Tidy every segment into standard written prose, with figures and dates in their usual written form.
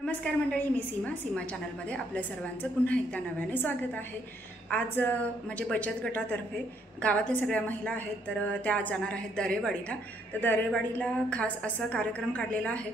नमस्कार मंडळी, मी सीमा चॅनलमध्ये आपल्या सर्वांचं पुन्हा एकदा नव्याने स्वागत आहे। आज म्हणजे बचत गटातर्फे गावातल्या सगळ्या महिला आहेत तर त्या आज जाणार आहेत दरेवाडीला। तर दरेवाडीला खास असा कार्यक्रम काढलेला आहे,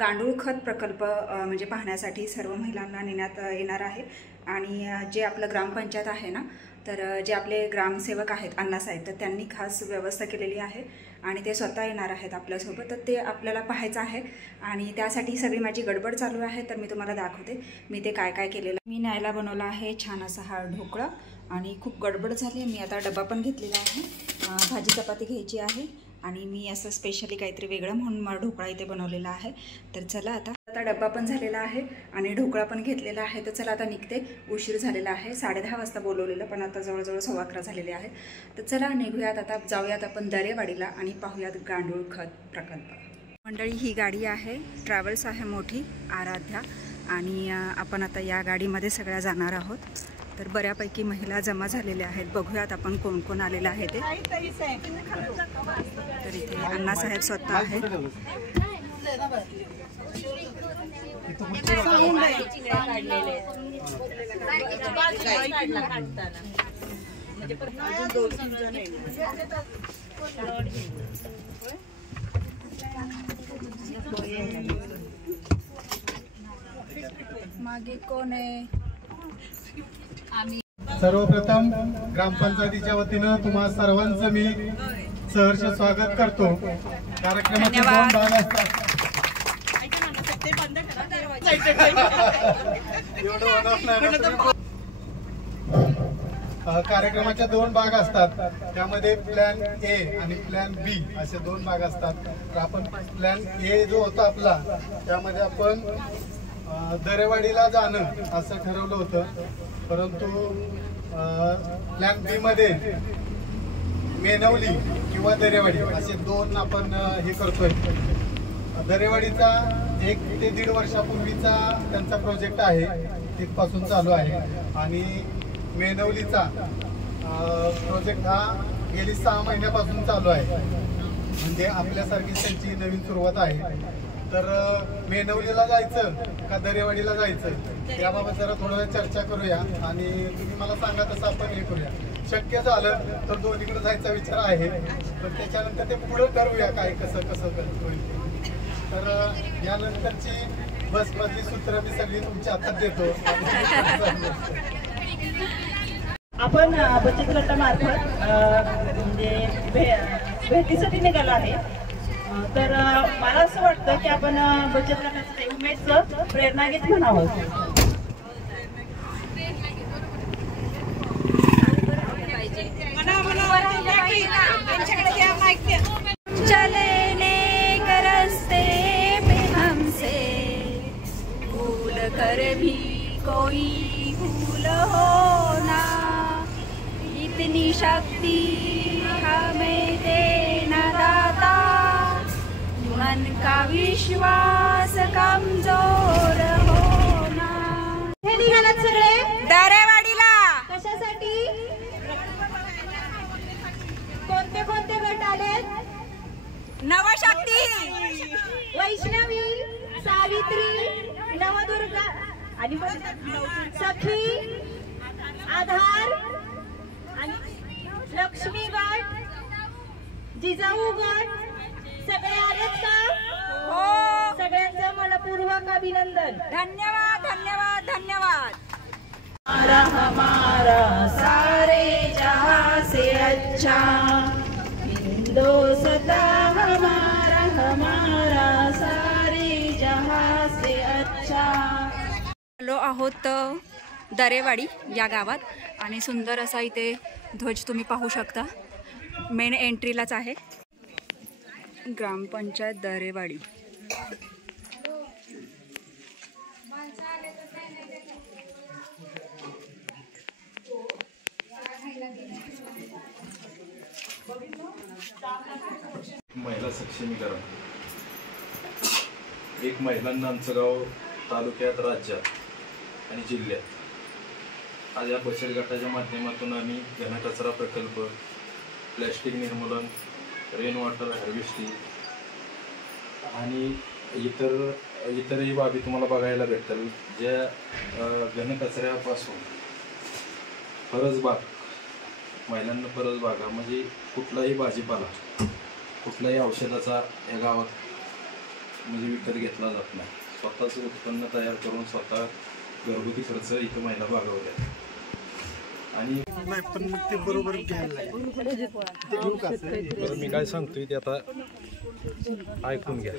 गांडूळ खत प्रकल्प म्हणजे पाहण्यासाठी सर्व महिलांना नेण्यात येणार आहे। आणि जे आपलं ग्रामपंचायत आहे ना, तर जे आपले ग्रामसेवक आहेत अण्णासाहेब, तर त्यांनी खास व्यवस्था केलेली आहे आणि ते स्वतः येणार आहेत आपल्यासोबत। तर ते आपल्याला पाहायचं आहे आणि त्यासाठी सगळी माझी गडबड चालू आहे। तर मी तुम्हाला दाखवते मी ते काय काय केलेलं। मी न्यायला बनवला आहे छान असा हा ढोकळा आणि खूप गडबड झाली आहे। मी आता डबा पण घेतलेला आहे, भाजी चपाती घ्यायची आहे आणि मी असं स्पेशली काहीतरी वेगळं म्हणून मला ढोकळा इथे बनवलेला आहे। तर चला आता डब्बा पण झालेला आहे आणि ढोकळा पण घेतलेला आहे। तर चला आता निघते, उशीर झालेला आहे, 10:30 वाजता बोलवलेलं पण आता जवळजवळ 11:15 झालेले आहे। तर चला निघूयात, आता जाऊयात आपण दरेवाडीला आणि पाहूयात गांडूळ खत प्रकल्प। मंडळी, ही गाडी आहे, ट्रॅव्हल्स आहे मोठी आराध्या, आणि आपण आता या गाडीमध्ये सगळ्या जाणार आहोत। तर बऱ्यापैकी महिला जमा झालेल्या आहेत, बघूयात आपण कोण कोण आलेलं आहे ते। तर इथे अण्णासाहेब स्वतः आहेत। मागे कोण आहे? सर्वप्रथम ग्रामपंचायतीच्या वतीनं तुम्हा सर्वांचं मी सहर्ष स्वागत करतो। कार्यक्रमाचे 2 भाग असतात। कार्यक्रमाचे 2 भाग असतात, त्यामध्ये प्लॅन ए आणि प्लॅन बी असे 2 भाग असतात। तर आपण प्लॅन ए जो होता आपला, त्यामध्ये आपण दरेवाडीला जाणं असं ठरवलं होतं, परंतु प्लॅन बी मध्ये मेनवली किंवा दरेवाडी असे 2 आपण हे करतोय। दरेवाडीचा 1 ते 1.5 वर्षापूर्वीचा त्यांचा प्रोजेक्ट आहे, तिथपासून चालू आहे, आणि मेनवलीचा प्रोजेक्ट हा गेली 6 महिन्यापासून चालू आहे, म्हणजे आपल्यासारखी त्यांची नवीन सुरुवात आहे। तर मेनवलीला जायचं का दरेवाडीला जायचं याबाबत जरा थोडं वेळ चर्चा करूया आणि तुम्ही मला सांगा तसं आपण हे करूया। शक्य झालं तर दोन्हीकडे जायचा विचार आहे, पण त्याच्यानंतर ते पुढे ठरवूया काय कसं होईल। तर यानंतरची बसमधली सूत्र मी सगळी तुमच्या हातात देतो। आपण बचत गटामार्फत म्हणजे भेटीसाठी निघालो आहे। तर मला असं वाटतं की आपण बचत गटाचं उमेदचं प्रेरणा घेत म्हणावं। चलने का रास्ते पे हमसे भूल कर भी कोई भूल हो ना, इतनी शक्ति हमें देना दाता, मन का विश्वास कमजोर होना। हे निघालात सगळे दरेवाडीला कशासाठी? कोणते कोणते गट आलेत? नवशक्ती, वैष्णवी, सावित्री, नवदुर्गा आणि सखी, आधार आणि लक्ष्मी गट, जिजाऊ गट, सगळे आलेत का? हो, सगळ्यांचं मनपूर्वक अभिनंदन। धन्यवाद धन्यवाद धन्यवाद। हमारा सारे जहां से अच्छा, हिंदुस्ता हमारा सारे जहां से अच्छा। आलो आहोत दरेवाडी या गावात आणि सुंदर असा इथे ध्वज तुम्ही पाहू शकता, मेन एंट्रीलाच आहे। ग्रामपंचायत दरेवाडी। महिला सक्षमीकरण, एक महिलांना आमचं गाव तालुक्यात, राज्यात आणि जिल्ह्यात आज या बचत गटाच्या माध्यमातून आम्ही घनकचरा प्रकल्प, प्लॅस्टिक निर्मूलन, रेन वॉटर हार्वेस्टिंग आणि इतर इतरही बाबी तुम्हाला बघायला भेटतील, ज्या घनकचऱ्यापासून परसबाग, महिलांना परसबागा म्हणजे कुठलाही भाजीपाला, कुठलाही औषधाचा या गावात म्हणजे विकत घेतला जात नाही. स्वतःचं उत्पन्न तयार करून स्वतः घरगुती खर्च इथं महिला भागवल्या. आणि पण मग ते बरोबर बरं मी काय सांगतोय ते आता ऐकून घ्या.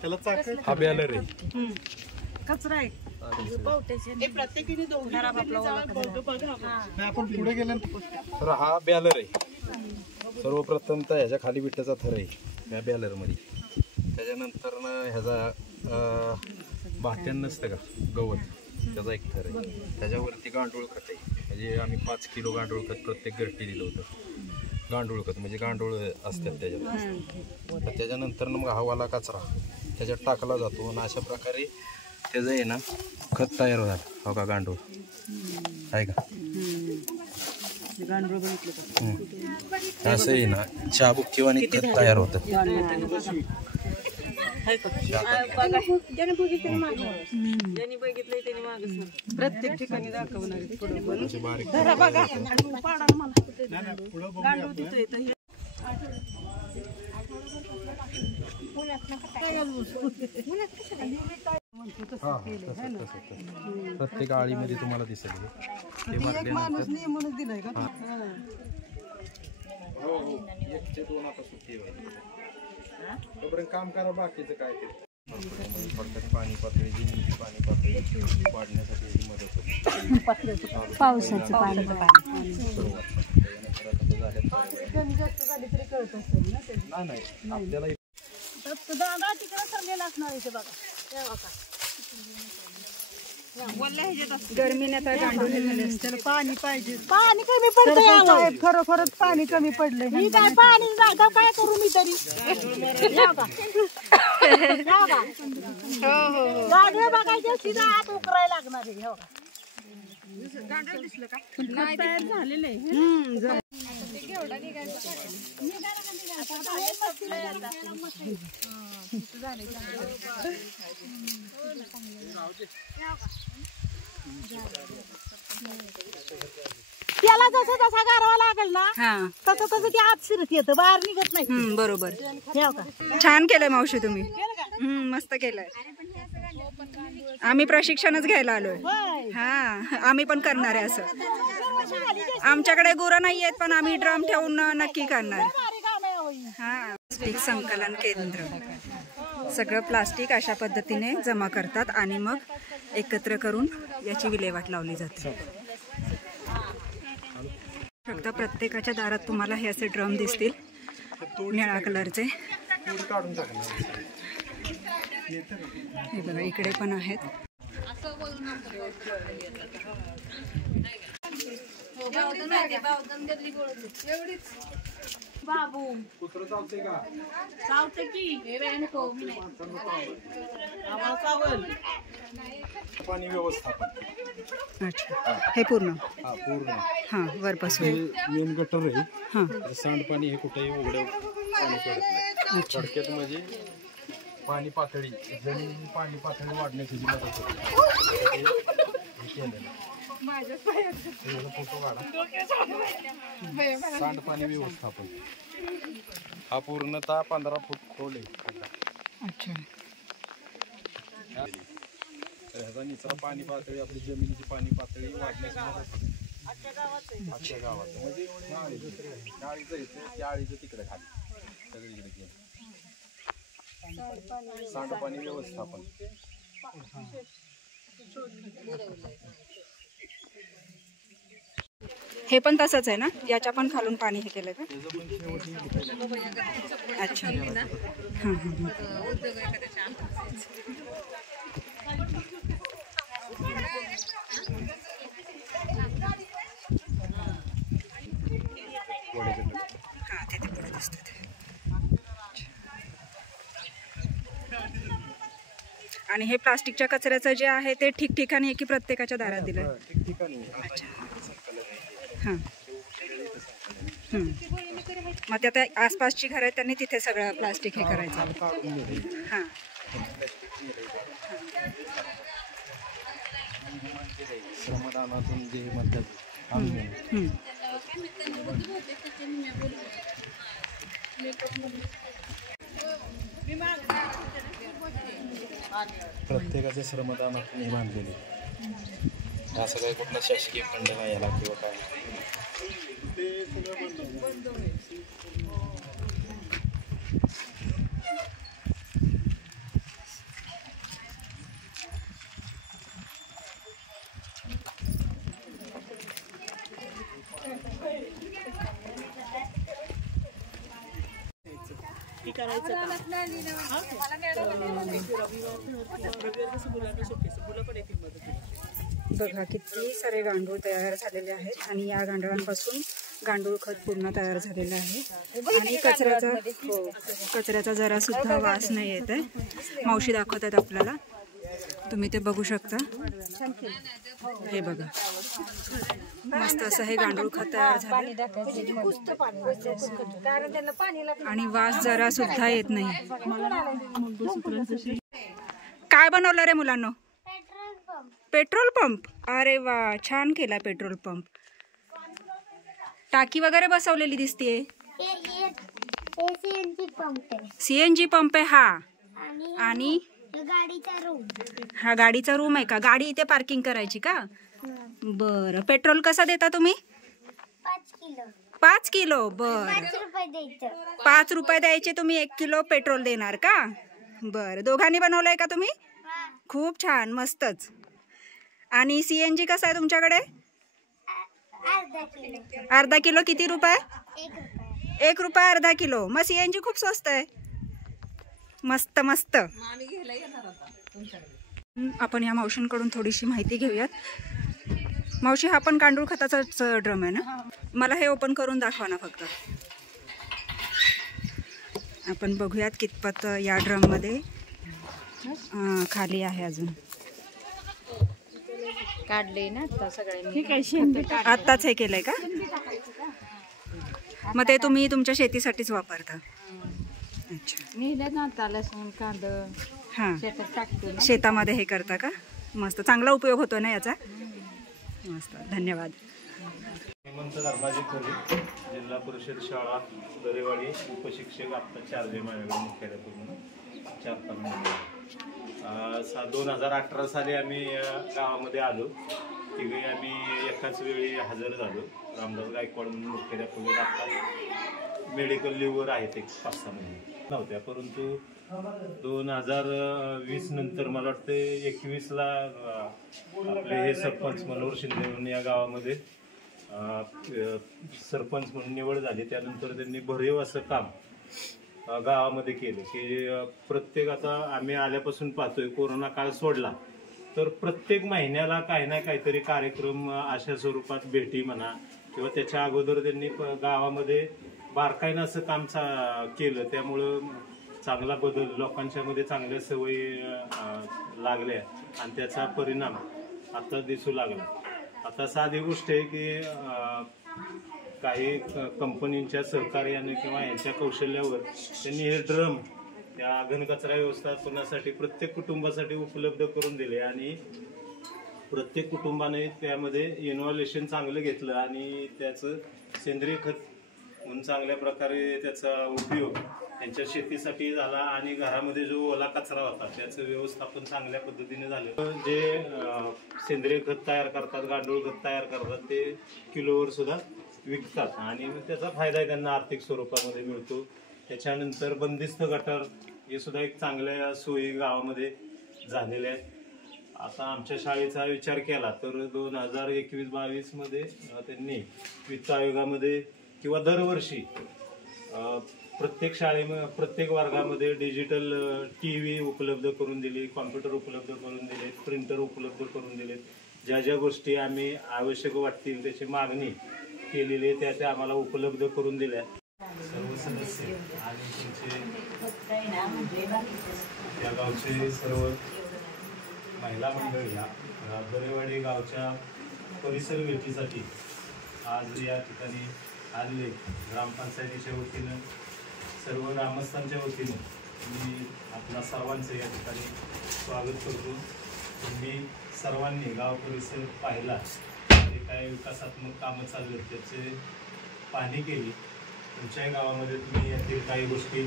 त्याला चाक हा बॅलर आहे, कचरा आहे. प्रत्येकीने आपण पुढे गेल्यानंतर तर हा बॅलर आहे. सर्वप्रथम तर ह्याच्या खाली विट्याचा थर आहे या बॅलरमध्ये. त्याच्यानंतर ह्याचा भात्यान नसतं का गवत, त्याचा एक थर आहे. त्याच्यावरती गांडूळ खत आहे, म्हणजे आम्ही 5 किलो गांडूळ खत प्रत्येक घरटी दिलं होतं. गांडूळ खत म्हणजे गांडूळ असतात त्याच्यात. तर त्याच्यानंतर मग हवाला कचरा त्याच्यात टाकला जातो आणि अशा प्रकारे त्याचं आहे ना खत तयार होणार. हो का गांडूळ आहे का, असं आहे ना चाबूक किंवा खत तयार होतं. प्रत्येक ठिकाणी दाखवणार. प्रत्येक आळीमध्ये तुम्हाला दिसेल ते म्हणून दिलाय का. हो हो 1 ते 2 आता सुट्टी होईल. तोपर्यंत काम करा, बाकीचं काय ते फक्त पाणी पातळी, जमिनीची पाणी पातळी वाढण्यासाठी मदत होते. पावसाचं पाणी नाही आपल्याला गरमीने आता गांडूळ झाले. पाणी पाहिजे, पाणी कमी पडलंय. खरोखरच पाणी कमी पडलंय. मी काय पाणी काय करू मी तरी. गांडूळ बघायचे सीधा आत उकरायला लागणार आहे. गांडूळ दिसलं का, तयार झालेलं आहे. त्याला जसं जसा गारवा लागेल ना तसं तसं ते आत शिरत येतं, बाहेर निघत नाही. बरोबर. छान केलंय मावशी तुम्ही. मस्त केलंय. आम्ही प्रशिक्षणच घ्यायला आलोय. हा आम्ही पण करणार आहे असं. आमच्याकडे गुरं नाही आहेत पण आम्ही ड्रम ठेवून नक्की करणार. हा प्लास्टिक संकलन केंद्र. सगळं प्लास्टिक अशा पद्धतीने जमा करतात आणि मग एकत्र करून याची विल्हेवाट लावली जाते. फक्त प्रत्येकाच्या दारात तुम्हाला हे असे ड्रम दिसतील निळ्या कलरचे. हे बघा इकडे पण आहेत. बाबू चावते की पाणी व्यवस्थापन. अच्छा हे पूर्ण पूर्ण हां वरपासून मेन गटर आहे. हां सांडपाणी हे कुठेही उघडं पाणी पडत नाही. थोडक्यात म्हणजे पाणी पातळी, जमीन पाणी पातळी वाढण्याची मदत होते. फोटो काढा. सांडपाणी व्यवस्थापन हा पूर्णतः 15 फूट खोल आहे. अच्छा. ह्याचा निचरा पाणी पातळी, आपली जमिनीची पाणी पातळी वाढण्याची मदत होते. आजच्या गावात म्हणजे आळीचं येतं, त्या आळीचं तिकडे खाली सगळीकडे गेलं. सांडपाणी व्यवस्थापन. हे पण तसंच आहे ना, याच्या पण खालून पाणी हे केलं का. अच्छा हां तिथे पुढे दिसतात. आणि हे प्लास्टिकच्या कचऱ्याचं जे आहे ते ठिकठिकाणी आहे की प्रत्येकाच्या दारात दिलं. अच्छा हां मग ते आता आसपासची घरं आहेत त्यांनी तिथे सगळं प्लास्टिक हे करायचं. हां श्रमदानातून जे म्हणतात आंदोलन, प्रत्येकाच्या श्रमदानातून हे बांधलेले. असं काही कुठला शासकीय फंड नाही याला किंवा काय. बघा किती सारे गांडूळ तयार झालेले आहेत आणि या गांडळांपासून गांडूळ खत पूर्ण तयार झालेलं आहे आणि कचऱ्याचा जरा सुद्धा वास नाही येत आहे. मावशी दाखवत आहेत आपल्याला, तुम्ही ते बघू शकता. हे बघा मस्त असं हे गांडूळ खत तयार झालं आणि वास जरा सुद्धा येत नाही. काय बनवलं रे मुलांनो? Petrol pump. अरे वा, छान केला पेट्रोल पंप. टाकी वगैरे बसवलेली दिसतीये. सीएनजी पंप आहे हा. आणि हा गाडीचा रूम आहे का? गाडी इथे पार्किंग करायची का? बरं. पेट्रोल कसा देता तुम्ही? 5 किलो. बरं, 5 रुपये द्यायचे. तुम्ही 1 किलो पेट्रोल देणार का? बरं. दोघांनी बनवलंय का तुम्ही? खूप छान, मस्तच. आणि सीएनजी कसा आहे तुमच्याकडे? अर्धा किलो. किती रुपये? 1 रुपया अर्धा किलो. मग सीएनजी खूप स्वस्त आहे. मस्त मस्त. आपण या मावशींकडून थोडीशी माहिती घेऊयात. मावशी, हा पण गांडूळ खताचा ड्रम आहे ना? मला हे ओपन करून दाखवा ना फक्त. आपण बघूयात कितपत या ड्रम मध्ये खाली आहे. अजून काढले ना आता सगळ्यांनी. आत्ताच हे केलंय का? मग ते तुम्ही तुमच्या शेतीसाठीच वापरता? अच्छा. नेलं ना आता लसूण कांदा हां, शेतात टाकतो. शेतामध्ये हे करता का? मस्त, चांगला उपयोग होतो ना याचा. मस्त, धन्यवाद. हेमंत धर्माजी खोले, जिल्हा परिषद शाळा दरेवाडी, उपशिक्षक. आत्ता चार्ज आहे माझ्याकडे मुख्याध्यापक म्हणून 4-5 महिने. 2018 साली आम्ही गावामध्ये आलो. तिघे आम्ही एकाच वेळी हजर झालो. रामदास गायकवाड म्हणून मुख्याध्यापक आता मेडिकल लिव्हवर आहेत. 5-6 महिने नव्हत्या, परंतु 2020 नंतर मला वाटतं 21ला आपले हे सरपंच मनोहर शिंदे म्हणून या गावामध्ये सरपंच म्हणून निवड झाली. त्यानंतर त्यांनी भरीव असं काम गावामध्ये केलं की प्रत्येक, आता आम्ही आल्यापासून पाहतोय, कोरोना काळ सोडला तर प्रत्येक महिन्याला काही ना काहीतरी कार्यक्रम अशा स्वरूपात, भेटी म्हणा किंवा त्याच्या अगोदर त्यांनी गावामध्ये बारकाईनं असं काम केलं. त्यामुळं चांगला बदल लोकांच्या मध्ये, चांगल्या सवयी लागल्या आणि त्याचा परिणाम आता दिसू लागला. आता साधी गोष्ट आहे की काही कंपनींच्या सहकार्याने किंवा यांच्या कौशल्यावर त्यांनी हे ड्रम त्या घनकचरा व्यवस्थापनासाठी प्रत्येक कुटुंबासाठी उपलब्ध करून दिले आणि प्रत्येक कुटुंबाने त्यामध्ये इन्व्हॉल्युशन चांगलं घेतलं आणि त्याचं सेंद्रिय खत म्हणून चांगल्या प्रकारे त्याचा उपयोग त्यांच्या शेतीसाठी झाला आणि घरामध्ये जो ओला कचरा होता त्याचं व्यवस्थापन चांगल्या पद्धतीने झालं. जे सेंद्रिय खत तयार करतात, गांडूळ खत तयार करतात, ते किलोवर सुद्धा विकतात आणि त्याचा फायदा त्यांना आर्थिक स्वरूपामध्ये मिळतो. त्याच्यानंतर बंदिस्त गटार हे सुद्धा एक चांगल्या सोयी गावामध्ये झालेल्या आहेत. आता आमच्या शाळेचा विचार केला तर 2021-22 मध्ये त्यांनी वित्त आयोगामध्ये किंवा दरवर्षी प्रत्येक शाळेमध्ये, प्रत्येक वर्गामध्ये डिजिटल TV उपलब्ध करून दिली, कॉम्प्युटर उपलब्ध करून दिले, प्रिंटर उपलब्ध करून दिले. ज्या ज्या गोष्टी आम्ही आवश्यक वाटतील त्याची मागणी केलेली आहे त्या आम्हाला उपलब्ध करून दिल्या. सर्व सदस्य आणि त्यांचे त्या गावचे सर्व महिला मंडळी या दरेवाडी गावच्या परिसर भेटीसाठी आज या ठिकाणी आलेले. ग्रामपंचायतीच्या वतीनं, सर्व ग्रामस्थांच्या वतीनं मी आपल्या सर्वांचं या ठिकाणी स्वागत करतो. तुम्ही सर्वांनी गाव परिसर पाहिला, जे काही विकासात्मक कामं चालू आहेत त्याचे पाहणी केली. तुमच्याही गावामध्ये तुम्ही यातील काही गोष्टी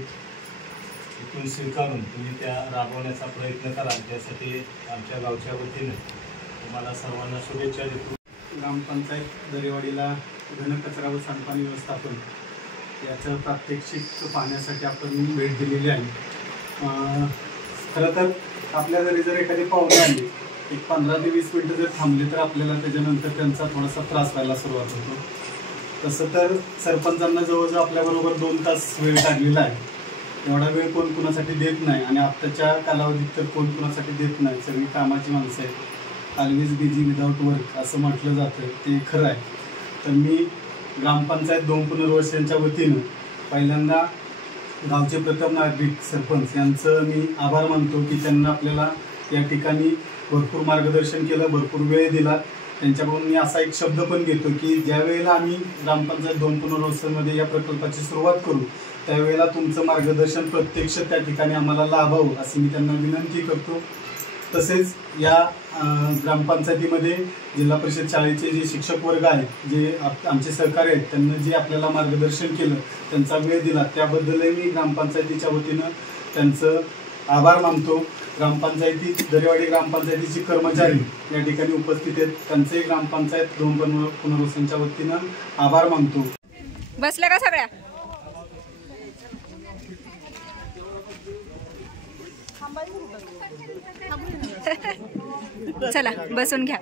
इथून स्वीकारून तुम्ही त्या राबवण्याचा प्रयत्न कराल. त्यासाठी आमच्या गावच्या वतीने तुम्हाला सर्वांना शुभेच्छा देतो. ग्रामपंचायत दरेवाडीला घनकचरा व सांडपाणी व्यवस्थापन याचं प्रात्यक्षिक पाहण्यासाठी आपण भेट दिलेली आहे. खरं तर आपल्या घरी जर एखादी पाहुणे आली, एक 15 ते 20 मिनटं जर थांबले तर आपल्याला त्याच्यानंतर त्यांचा थोडासा त्रास व्हायला सुरुवात होतो. तसं तर सरपंचांना जवळजवळ आपल्याबरोबर 2 तास वेळ काढलेला आहे. एवढा वेळ कोण कुणासाठी देत नाही आणि आत्ताच्या कालावधीत तर कोण कुणासाठी देत नाही. सगळी कामाची माणसं आहेत. ऑलवेज बिझी विदाऊट वर्क असं म्हटलं जातं, ते खरं आहे. तर मी ग्रामपंचायत 2 पुनर्वसन वतीनं पहिल्यांदा गावचे प्रथम नागरिक सरपंच यांचं मी आभार मानतो की त्यांना आपल्याला या ठिकाणी भरपूर मार्गदर्शन केलं, भरपूर वेळ दिला. त्यांच्याकडून मी असा एक शब्द पण घेतो की ज्या वेळेला आम्ही ग्रामपंचायत 2 पुनर्वसनमध्ये या प्रकल्पाची सुरुवात करू त्यावेळेला तुमचं मार्गदर्शन प्रत्यक्ष त्या ठिकाणी आम्हाला लाभावं अशी मी त्यांना विनंती करतो. तसेच या ग्रामपंचायतीमध्ये जिल्हा परिषद शाळेचे जे शिक्षक वर्ग आहेत, जे आमचे सहकारी आहेत, त्यांनी जे आपल्याला मार्गदर्शन केलं, त्यांचा वेळ दिला, त्याबद्दलही मी ग्रामपंचायतीच्या वतीनं त्यांचं आभार मानतो. ग्रामपंचायती दरेवाडी ग्रामपंचायतीचे कर्मचारी या ठिकाणी उपस्थित आहेत, त्यांचेही ग्रामपंचायत 2 पुनर्वसनच्या वतीनं आभार मानतो. बसल्या का सगळ्या? चला बसून घ्या.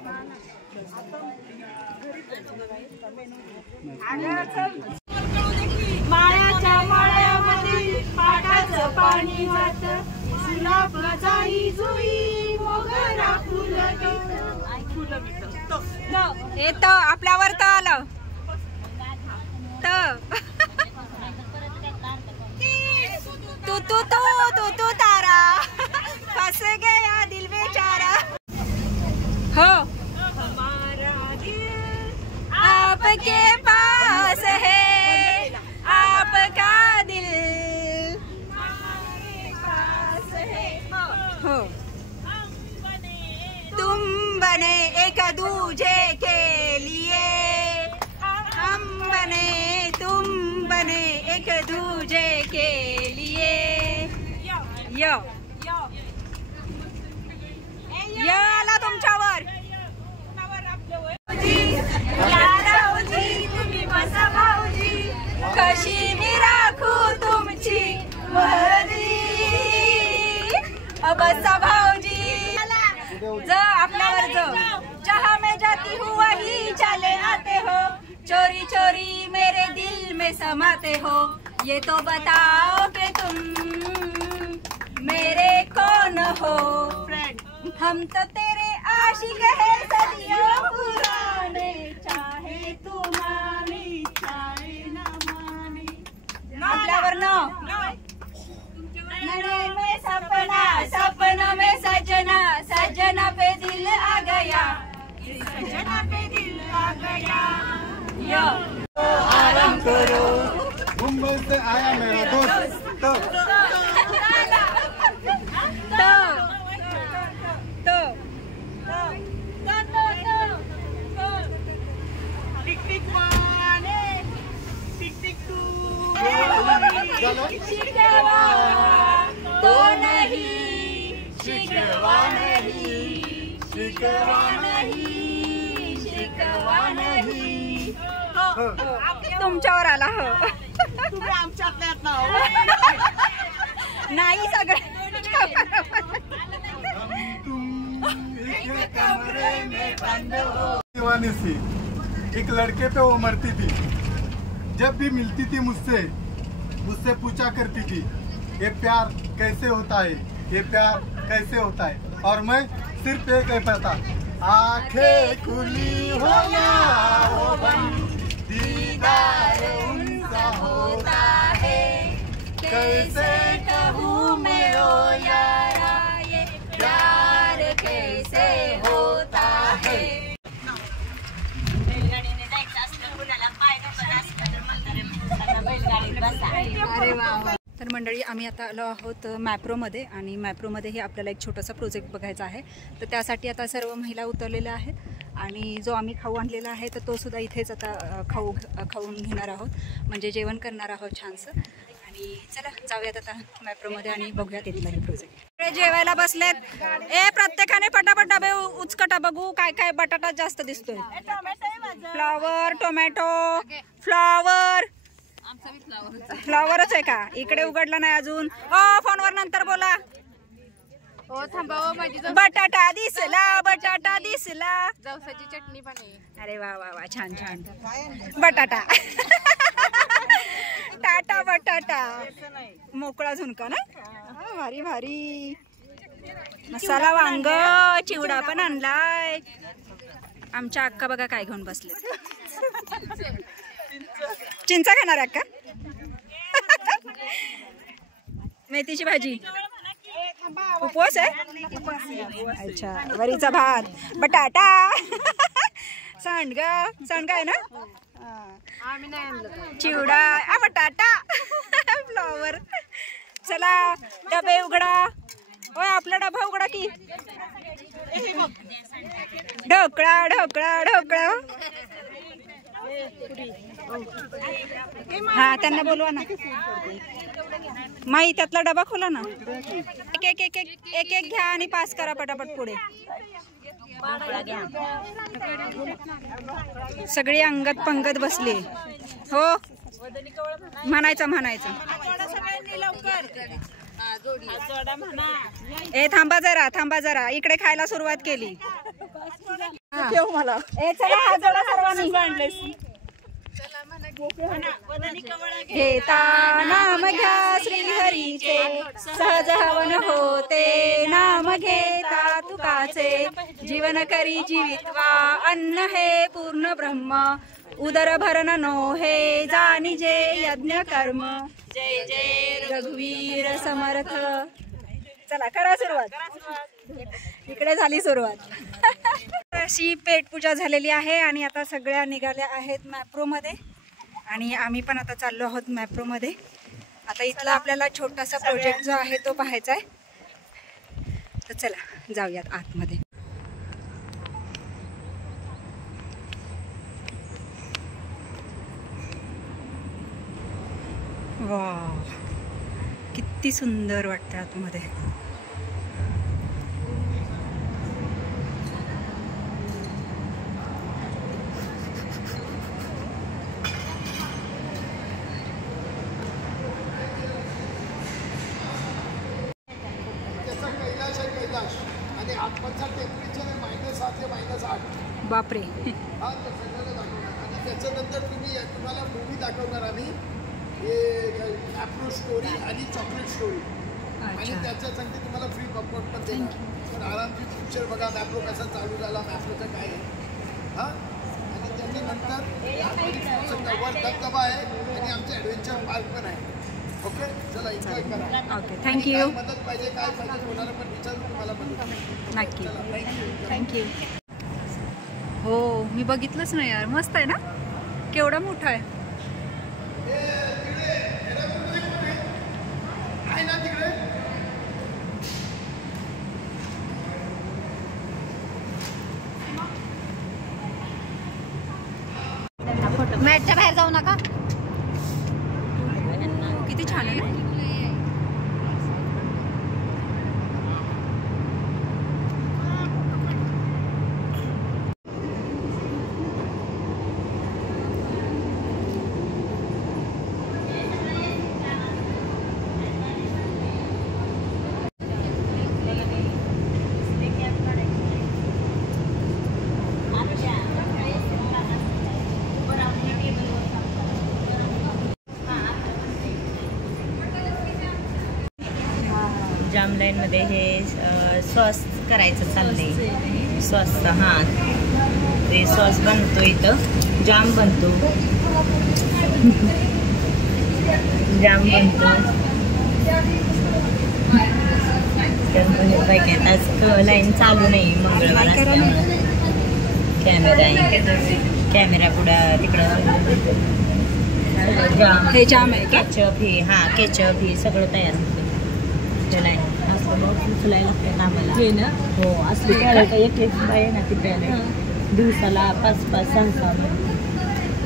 माळ्याच्या माळ्यामध्ये पाटाचं पाणी वाहत, गुलाब जाई जुई मोगरा फुलं येत आपल्यावर तर आलं तू तू तू तू तू तारा फंस गया दिल बेचारा. हो हमारा दिल आपके पास है, आपका दिल हमारे पास है. हो. तुम बने एक दूजे के लिए, हम बने तुम बने एक दूजे के लिए. यो यो आला तुमच्यावर. तुम्ही बसा भाऊजी, कशी मी राखू तुमची मर्जी. बसा भाऊजी ज आपल्यावर जहाँ मैं जाती हूँ वही चले आते हो, चोरी चोरी मेरे दिल में समाते हो. ये तो बताओ कि तुम मेरे कौन हो. हम तो तेरे आशिक है सदियों पुराने, चाहे तू माने चाहे ना माने. आपल्यावर में सपना सपना में सजना, सजना पे दिल आ गया, सजना पे दिल आ गया. यो आराम करो. मुंबई से आया मेरा दोस्त टिक टिक माने टिक टिक तू शिकवा तो नहीं, शिकवा नहीं, शिकवा नहीं, शिकवा नहीं. तुमच्यावर आला. हो तुम्ही आमच्यातल्यात ना नाही सगळे दीवानी सी. एक लड़के पे वो मरती थी, जब भी मिलती थी मुझसे पूछा करती थी ये प्यार कैसे होता है, ये प्यार कैसे होता है. और मैं सिर्फ एक ही पता, आंखें खुली हो या वो बंद, दीदार उनका होता है. कैसे कहूँ मैं ओ यारा ये प्यार कैसे होता है. अरे वा. तर मंडळी आम्ही आता आलो आहोत मॅप्रोमध्ये आणि मॅप्रोमध्येही आपल्याला एक छोटासा प्रोजेक्ट बघायचा आहे. तर त्यासाठी आता सर्व महिला उतरलेल्या आहेत आणि जो आम्ही खाऊ आणलेला आहे तर तो सुद्धा इथेच आता खाऊन घेणार आहोत, म्हणजे जेवण करणार आहोत छानसं. आणि चला जाऊयात आता मॅप्रोमध्ये आणि बघूयात इथलाही प्रोजेक्ट. जेवायला बसलेत. प्रत्येकाने पटापट डबे उचकटा बघू काय काय. बटाटा जास्त दिसतोय, फ्लावर, टोमॅटो, फ्लावरच आहे का? इकडे उघडला नाही अजून. फोनवर नंतर बोला. बटाटा दिसला. जवसाची चटणी पण आहे. अरे वा वा वा, छान छान. बटाटा टाटा बटाटा मोकळा झुणका ना, भारी भारी. मसाला वांग, चिवडा पण आणलाय. आमच्या अक्का बघा काय घेऊन बसले. चिंचा खाणार आहे का? मेथीची भाजी. उपवास आहे. अच्छा, वरीचा भात, बटाटा, सांडगा आहे ना, चिवडा, बटाटा, फ्लॉवर. चला डबे उघडा. ओय आपला डबा उघडा की. ढोकळा ढोकळा ढोकळा. हा त्यांना बोलवा ना. माई त्यातला डबा खोला ना. एक एक एक एक एक घ्या आणि पास करा पटापट पुढे. सगळी अंगत पंगत बसली. हो म्हणायचं. थांबा जरा इकडे खायला सुरुवात केली. चला हा जोडा सर्वांनी. घेता नाम घ्या श्री हरीचे, सहज हवन होते नाम घेता तुकाचे. जीवन करी जीवित्वा अन्न हे पूर्ण ब्रह्म, उदर भरण नो हे जाणीजे यज्ञ कर्म. जय जय रघुवीर समर्थ. चला करा सुरुवात. इकडे झाली सुरुवात. अशी पेटपूजा झालेली आहे आणि आता सगळ्या निघाल्या आहेत मॅप्रोमध्ये आणि आम्ही पण आता चाललो आहोत मॅप्रोमध्ये. आता इथला आपल्याला छोटासा प्रोजेक्ट जो आहे तो पाहायचा आहे. तर चला जाऊयात आतमध्ये. वाव, किती सुंदर वाटतं आतमध्ये. आणि आतमधचा टेम्परेचर आहे -7 ते -8. बापरे. हा आणि त्याच्यानंतर तुम्हाला मूवी दाखवणार आम्ही. हे ॲप्रो स्टोरी आणि चॉकलेट स्टोरी आणि त्याच्यासाठी तुम्हाला फ्री पॉपकॉर्न पण देणार. तर आरामची पिक्चर बघा मॅप्रो कसा चालू झाला, मॅप्रोचं काय आहे. हां आणि त्याच्यानंतर वर धबधबा आहे आणि आमचं ॲडव्हेंचर पार्क पण आहे. ओके चला एन्जॉय करा. Okay thank you. मदत पाहिजे काय पाहिजे कोणाला पण विचारून तुम्हाला मदत नक्की. थँक्यू. हो मी बघितलंच नाही यार, मस्त आहे ना, केवढा मोठा आहे. ना तिकडे मॅटच्या बाहेर जाऊ नका. किती छान आहे ना. जाम लाईनमध्ये हे सॉस करायचं चाललंय. सॉसचा हां ते सॉस बनतो इथं. जाम बनतो. जाम बनतो. आज लाईन चालू नाही, मंगळवार असल्यामुळे कॅमेरा पुढं तिकडं जाम हे जाम आहे का? केचप हे केचप हे सगळं तयार होतं त्याला असं बॉक्स उचलायला लागतं आम्हाला हे ना हो असली प्यायला एक बाय आहे ना ती प्यायला दिवसाला 5-5 6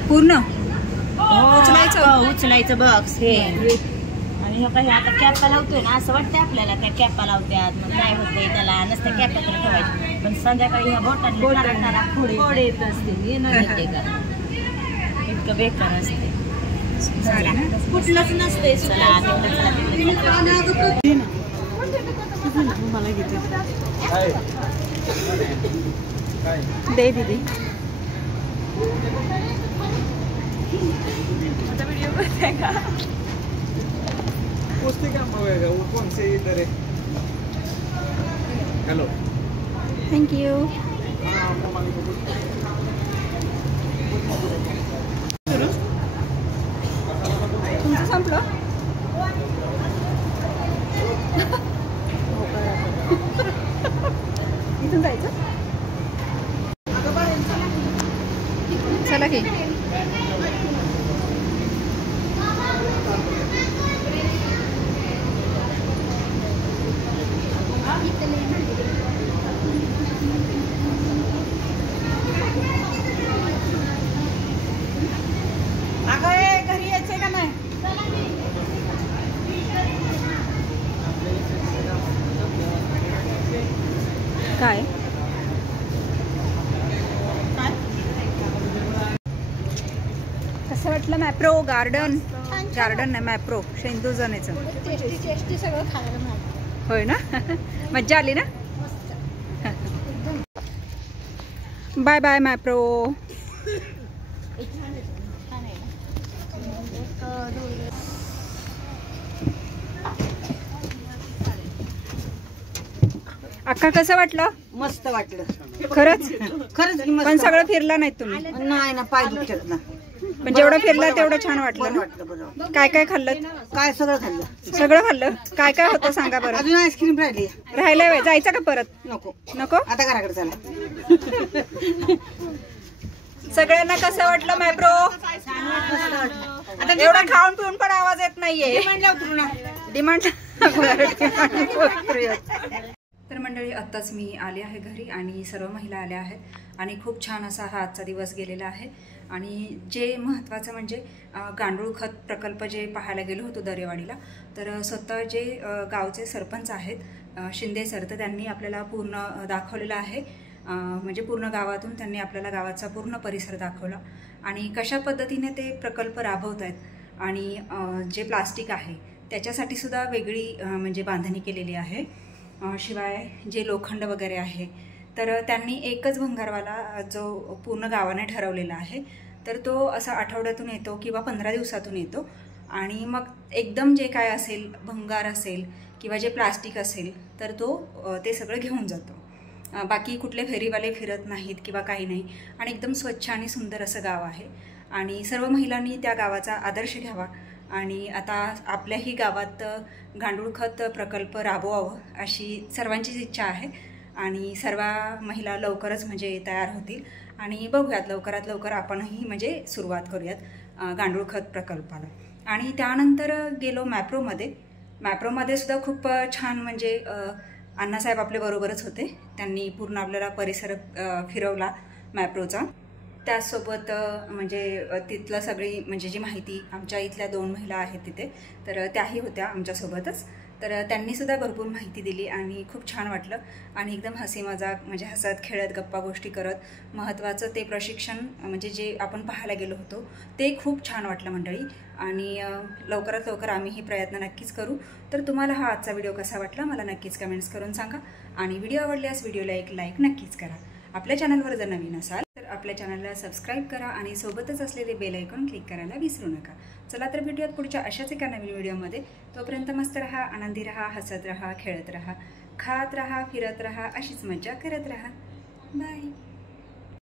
पूर्ण उचलायचं बॉक्स हे आणि हे काही आता कॅपा लावतोय ना असं वाटतंय आपल्याला त्या कॅपा लावत्यात मग काय होतंय त्याला नसतं कॅपा तर ठेवायची पण संध्याकाळी ह्या बोटाला फोडे येत असतील येते का इतकं बेकार असते कुठलंच नसतंय मला घेते दे दीदी आता व्हिडिओ करते का हॅलो थँक्यू. तुमचं संपलं? इथून जायचं चला की. घरी यायचंय का नाही? काय कसं वाटलं? मॅप्रो गार्डन नाही मॅप्रो शेंदूजनेचं सगळं खायला मिळालं. होय ना. मज्जा आली ना. Bye bye Mapro. अक्का कसं वाटलं? मस्त वाटलं खरंच खरंच पण सगळं फिरला नाही तुम्ही? नाही ना पाय दुखतात ना पण जेवढं फिरला तेवढं छान वाटलं ना. काय काय खाल्लं? काय सगळं खाल्लं सगळं खाल्लं. काय काय होतं सांगा बरं. अजून आईस्क्रीम राहिली राहिलंय जायचं का परत? नको नको. आता घराकडे चला. सगळ्यांना कसं वाटलं मॅप्रो? आता एवढं खाऊन पिऊन पण आवाज येत नाहीये. डिमांड. तर मंडळी आत्ताच मी आले आहे घरी आणि सर्व महिला आल्या आहेत आणि खूप छान असा हा आजचा दिवस गेलेला आहे. आणि जे महत्त्वाचं म्हणजे गांडूळ खत प्रकल्प जे पाहायला गेलो होतो दरेवाडीला, तर स्वतः जे गावचे सरपंच आहेत शिंदे सर, तर त्यांनी आपल्याला पूर्ण दाखवलेलं आहे. म्हणजे पूर्ण गावातून त्यांनी आपल्याला गावाचा पूर्ण परिसर दाखवला आणि कशा पद्धतीने ते प्रकल्प राबवत आहेत. आणि जे प्लास्टिक आहे त्याच्यासाठी सुद्धा वेगळी म्हणजे बांधणी केलेली आहे. शिवाय जे लोखंड वगैरे आहे तर त्यांनी एकच भंगारवाला जो पूर्ण गावाने ठरवलेला आहे, तर तो असा आठवड्यातून येतो किंवा 15 दिवसातून येतो आणि मग एकदम जे काय असेल भंगार असेल किंवा जे प्लास्टिक असेल तर तो ते सगळं घेऊन जातो. बाकी कुठले फेरीवाले फिरत नाहीत किंवा काही नाही आणि एकदम स्वच्छ आणि सुंदर असं गाव आहे. आणि सर्व महिलांनी त्या गावाचा आदर्श घ्यावा आणि आता आपल्याही गावात गांडूळ खत प्रकल्प राबवावं अशी सर्वांचीच इच्छा आहे. आणि सर्व महिला लवकरच म्हणजे तयार होतील आणि बघूयात लवकरात लवकर आपणही म्हणजे सुरुवात करूयात गांडूळ खत प्रकल्पाला. आणि त्यानंतर गेलो मॅप्रोमध्ये सुद्धा खूप छान म्हणजे अण्णासाहेब आपल्या बरोबरच होते. त्यांनी पूर्ण आपल्याला परिसर फिरवला मॅप्रोचा. त्याचसोबत म्हणजे तिथलं सगळी म्हणजे जी माहिती आमच्या इथल्या 2 महिला आहेत तिथे, तर त्याही होत्या आमच्यासोबतच. तर त्यांनीसुद्धा भरपूर माहिती दिली आणि खूप छान वाटलं. आणि एकदम हसी मजाक म्हणजे हसत खेळत गप्पा गोष्टी करत महत्त्वाचं ते प्रशिक्षण म्हणजे जे आपण पाहायला गेलो होतो ते खूप छान वाटलं मंडळी. आणि लवकरात लवकर आम्ही हे प्रयत्न नक्कीच करू. तर तुम्हाला हा आजचा व्हिडिओ कसा वाटला मला नक्कीच कमेंट्स करून सांगा. आणि व्हिडिओ आवडल्यास व्हिडिओला एक लाईक नक्कीच करा. आपल्या चॅनलवर जर नवीन असाल तर आपल्या चॅनलला सबस्क्राईब करा आणि सोबतच असलेले बेल आयकॉन क्लिक करायला विसरू नका. चला तर भेटूयात पुढच्या अशाच एका नवीन व्हिडिओमध्ये. तोपर्यंत मस्त रहा, आनंदी रहा, हसत रहा, खेळत रहा, खात रहा, फिरत रहा, अशीच मज्जा करत रहा. बाय.